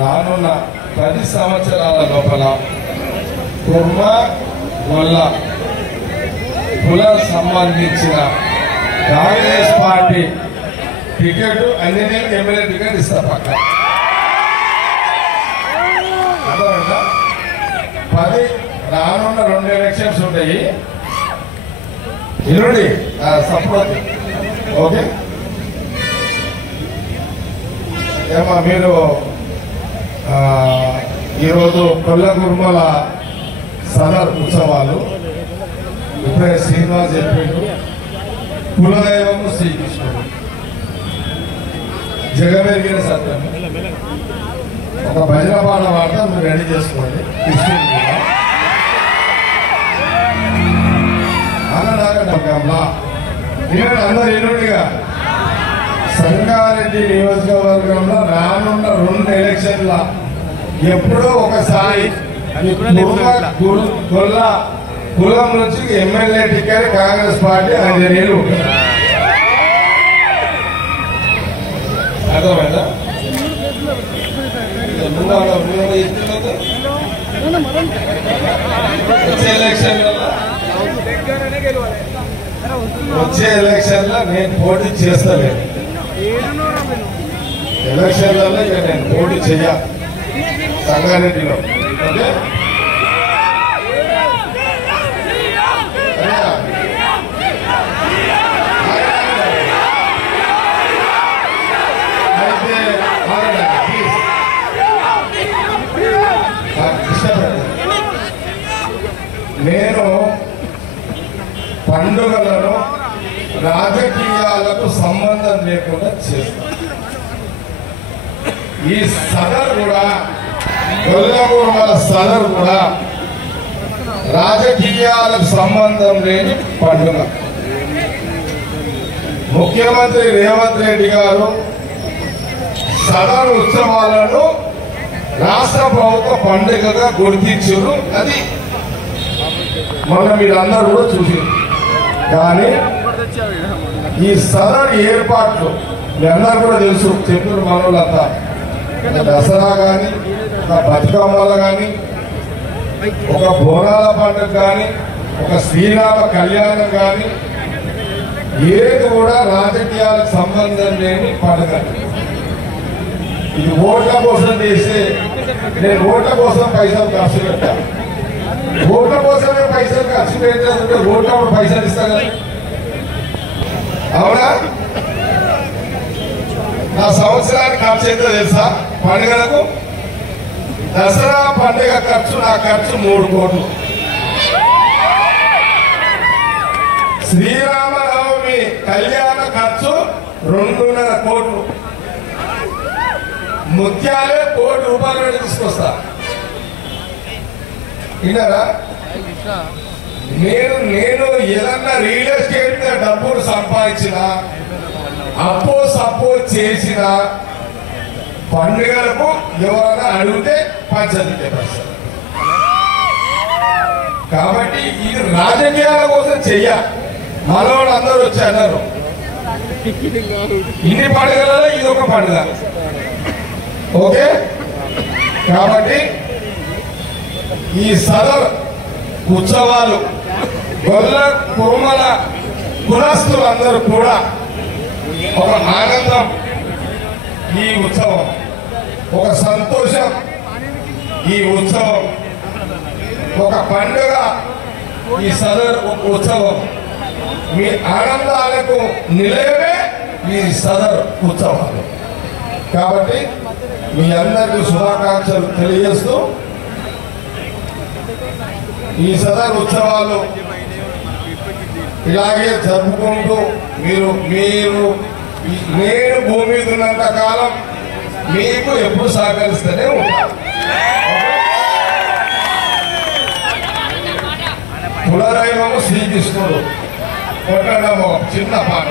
రానున్న 10 సంవత్సరాల లోపల కుర్మ గొల్ల కుల సంబంధించిన కాంగ్రెస్ పార్టీ టికెట్ అన్ని ఎమ్మెల్యే టికెట్ ఇస్తా పక్క 10 రానున్న 2 ఎలక్షన్స్ ఉంటాయి. ఇరుడి సపోర్ట్ ఓకే. ఏమా మీరు ఈరోజు కొల్ల కుర్మల సదర్ ఉత్సవాలు ఇప్పుడే శ్రీనివాస్ చెప్పిండు. కులదైవము శ్రీకృష్ణుడు జగమెరిగిన సత్యం. ఒక భజన పాట వార్త మీరు రెడీ చేసుకోండి. కృష్ణుడు అన్నదాగంలా నేను అందరు ఎన్నుడిగా సంగారెడ్డి నియోజకవర్గంలో రానున్న 2 ఎలక్షన్ల ఎప్పుడో ఒకసారి కులం నుంచి ఎమ్మెల్యే టికెట్ కాంగ్రెస్ పార్టీ 5 ఏళ్ళు అర్థమైందా? వచ్చే ఎలక్షన్లో నేను పోటీ చేస్తలేను. ఎలక్షన్లలో ఇక నేను పోటీ చెయ్య సంగారెడ్డిలో. ఓకే నేను పండుగలను రాజకీయాలకు సంబంధం లేకుండా చేస్తాను. ఈ సదర్ కూడా గొల్లగూడల సదర్ కూడా రాజకీయాలకు సంబంధం లేని పండుగ. ముఖ్యమంత్రి రేవంత్ రెడ్డి గారు సదర్ ఉత్సవాలను రాష్ట్ర ప్రభుత్వ పండుగగా గుర్తించారు. అది మొన్న మీరందరూ కూడా చూసారు. కానీ ఈ సదర్ ఏర్పాట్లు మీ అందరూ కూడా తెలుసు. చెప్పిన మనోళ్ళంతా దసరా కానీ, ఒక బతుకమ్మలు కానీ, ఒక బోనాల పండుగ కానీ, ఒక శ్రీరామ కళ్యాణం కానీ ఏది కూడా రాజకీయాలకు సంబంధం లేని పండుగ. ఇది ఓట్ల కోసం చేసే, నేను ఓట్ల కోసం పైసలు ఖర్చు పెట్టాను. ఓట్ల కోసమే పైసలు ఖర్చు పెట్టాలంటే ఓట్లప్పుడు పైసలు ఇస్తా కదా. అవునా? నా సంవత్సరానికి ఖర్చు ఎంతో తెలుసా? పండుగలకు దసరా పండుగ ఖర్చు, నా ఖర్చు 3 కోట్లు. శ్రీరామనవమి కళ్యాణ ఖర్చు 2.5 కోట్లు. ముత్యాలే ₹1 కోటి తీసుకొస్తా. విన్నారా? నేను ఏదన్నా రియల్ ఎస్టేట్ మీద డబ్బులు సంపాదించిన, అప్పో సప్పో చేసిన పండుగలకు ఎవరైనా అడిగితే పంచదికే ప్రశ్న. కాబట్టి ఇది రాజకీయాల కోసం చెయ్య. మనవాళ్ళు అందరూ వచ్చి అన్నారు ఇన్ని పండుగలలో ఇది ఒక పండుగ. ఓకే, కాబట్టి ఈ సదర్ ఉత్సవాలు గొల్ల కుర్మల కులస్తులందరూ కూడా ఒక ఆనందం, ఈ ఉత్సవం ఒక సంతోషం, ఈ ఉత్సవం ఒక పండుగ, ఈ సదర్ ఉత్సవం మీ ఆనందాలకు నిలయమే ఈ సదర్ ఉత్సవాలు. కాబట్టి మీ అందరికీ శుభాకాంక్షలు తెలియజేస్తూ ఈ సదర్ ఉత్సవాలు ఇలాగే జరుపుకుంటూ మీరు నేను భూమి మీద ఉన్నంత కాలం మీకు ఎప్పుడు సహకరిస్తూనే ఉంటాను. కులదైవము శ్రీకృష్ణుడు కొట్టడం చిన్న పాట.